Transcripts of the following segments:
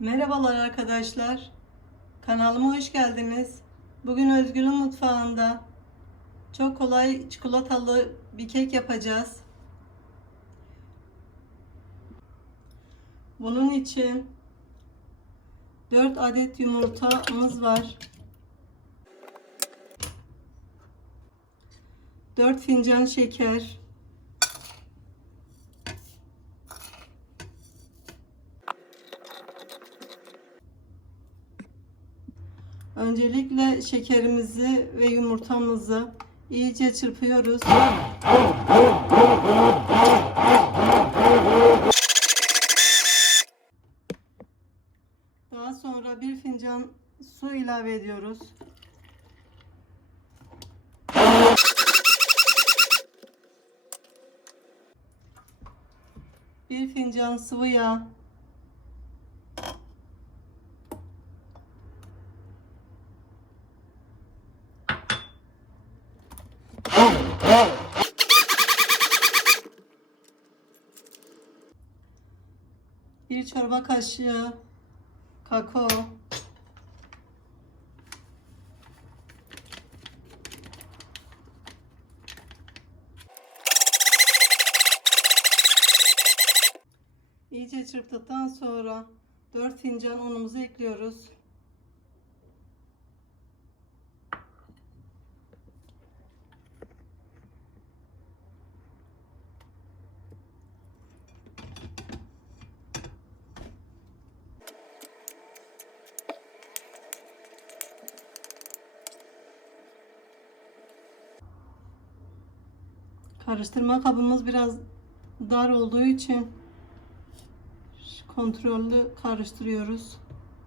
Merhabalar arkadaşlar. Kanalıma hoş geldiniz. Bugün Özgür'ün mutfağında çok kolay çikolatalı bir kek yapacağız. Bunun için 4 adet yumurtamız var. 4 fincan şeker. Öncelikle şekerimizi ve yumurtamızı iyice çırpıyoruz. Daha sonra bir fincan su ilave ediyoruz. Bir fincan sıvı yağ. Çorba kaşığı kakao. İyice çırptıktan sonra 4 fincan unumuzu ekliyoruz. Karıştırma kabımız biraz dar olduğu için kontrollü karıştırıyoruz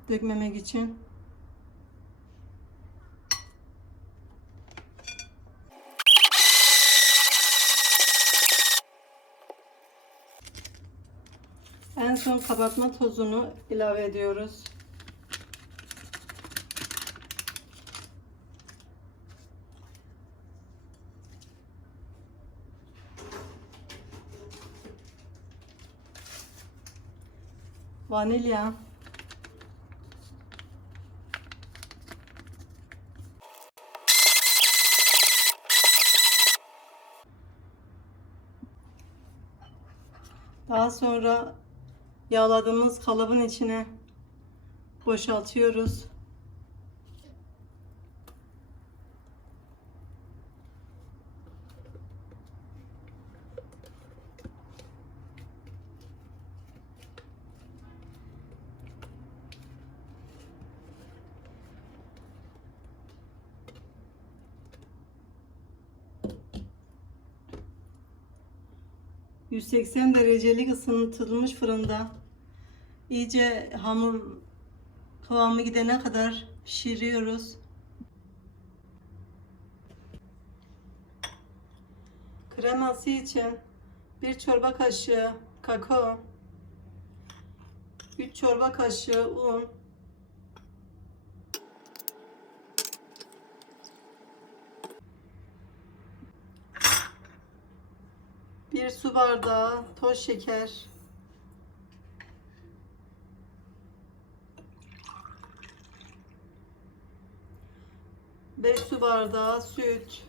dökmemek için. En son kabartma tozunu ilave ediyoruz. Vanilya. Daha sonra yağladığımız kalıbın içine boşaltıyoruz. ...180 derecelik ısıtılmış fırında... ...iyice hamur kıvamı gidene kadar pişiriyoruz. Kreması için... ...bir çorba kaşığı kakao... ...3 çorba kaşığı un... Bir su bardağı toz şeker. Beş su bardağı süt.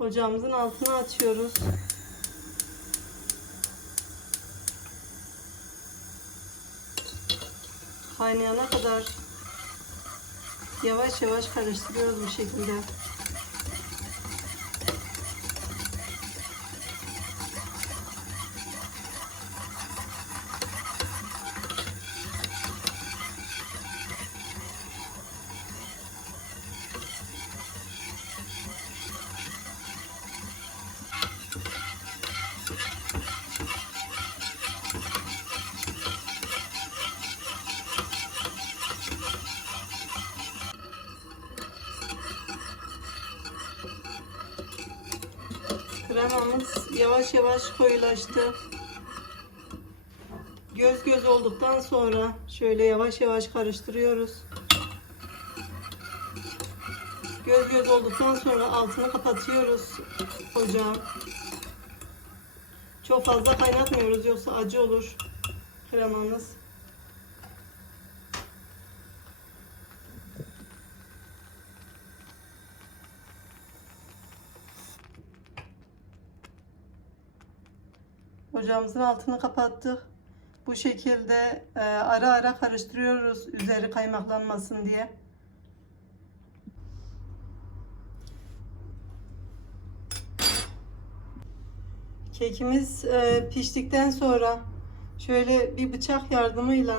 Ocağımızın altını açıyoruz. Kaynayana kadar yavaş yavaş karıştırıyoruz bu şekilde. Kremamız yavaş yavaş koyulaştı. Göz göz olduktan sonra şöyle yavaş yavaş karıştırıyoruz. Göz göz olduktan sonra altını kapatıyoruz ocağın. Çok fazla kaynatmıyoruz yoksa acı olur kremamız. Ocağımızın altını kapattık. Bu şekilde e, ara ara karıştırıyoruz üzeri kaymaklanmasın diye. Kekimiz e, piştikten sonra şöyle bir bıçak yardımıyla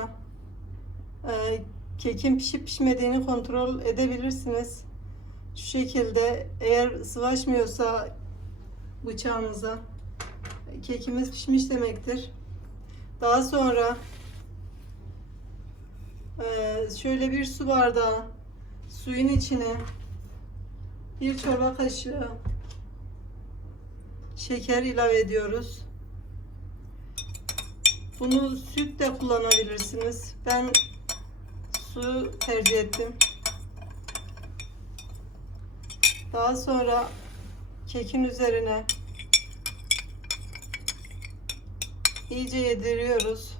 e, kekin pişip pişmediğini kontrol edebilirsiniz. Şu şekilde eğer sıvaşmıyorsa bıçağınıza kekimiz pişmiş demektir. Daha sonra e, şöyle bir su bardağı suyun içine bir çorba kaşığı şeker ilave ediyoruz. Bunu süt de kullanabilirsiniz. Ben su tercih ettim. Daha sonra kekin üzerine iyice yediriyoruz.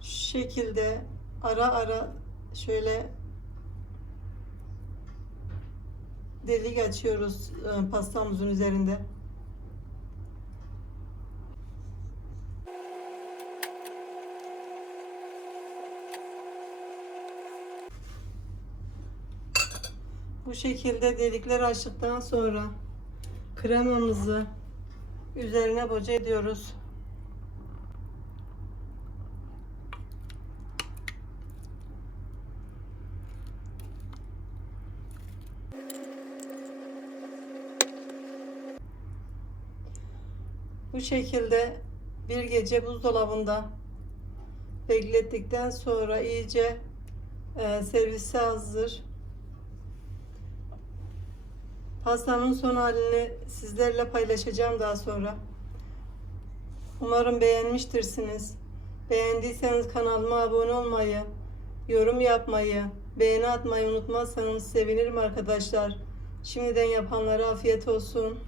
Şekilde ara ara şöyle delik açıyoruz e, pastamızın üzerinde. Şekilde delikler açtıktan sonra kremamızı üzerine boca ediyoruz. Bu şekilde bir gece buzdolabında beklettikten sonra iyice e, servise hazır. Pastamın son halini sizlerle paylaşacağım daha sonra. Umarım beğenmiştirsiniz. Beğendiyseniz kanalıma abone olmayı, yorum yapmayı, beğeni atmayı unutmazsanız sevinirim arkadaşlar. Şimdiden yapanlara afiyet olsun.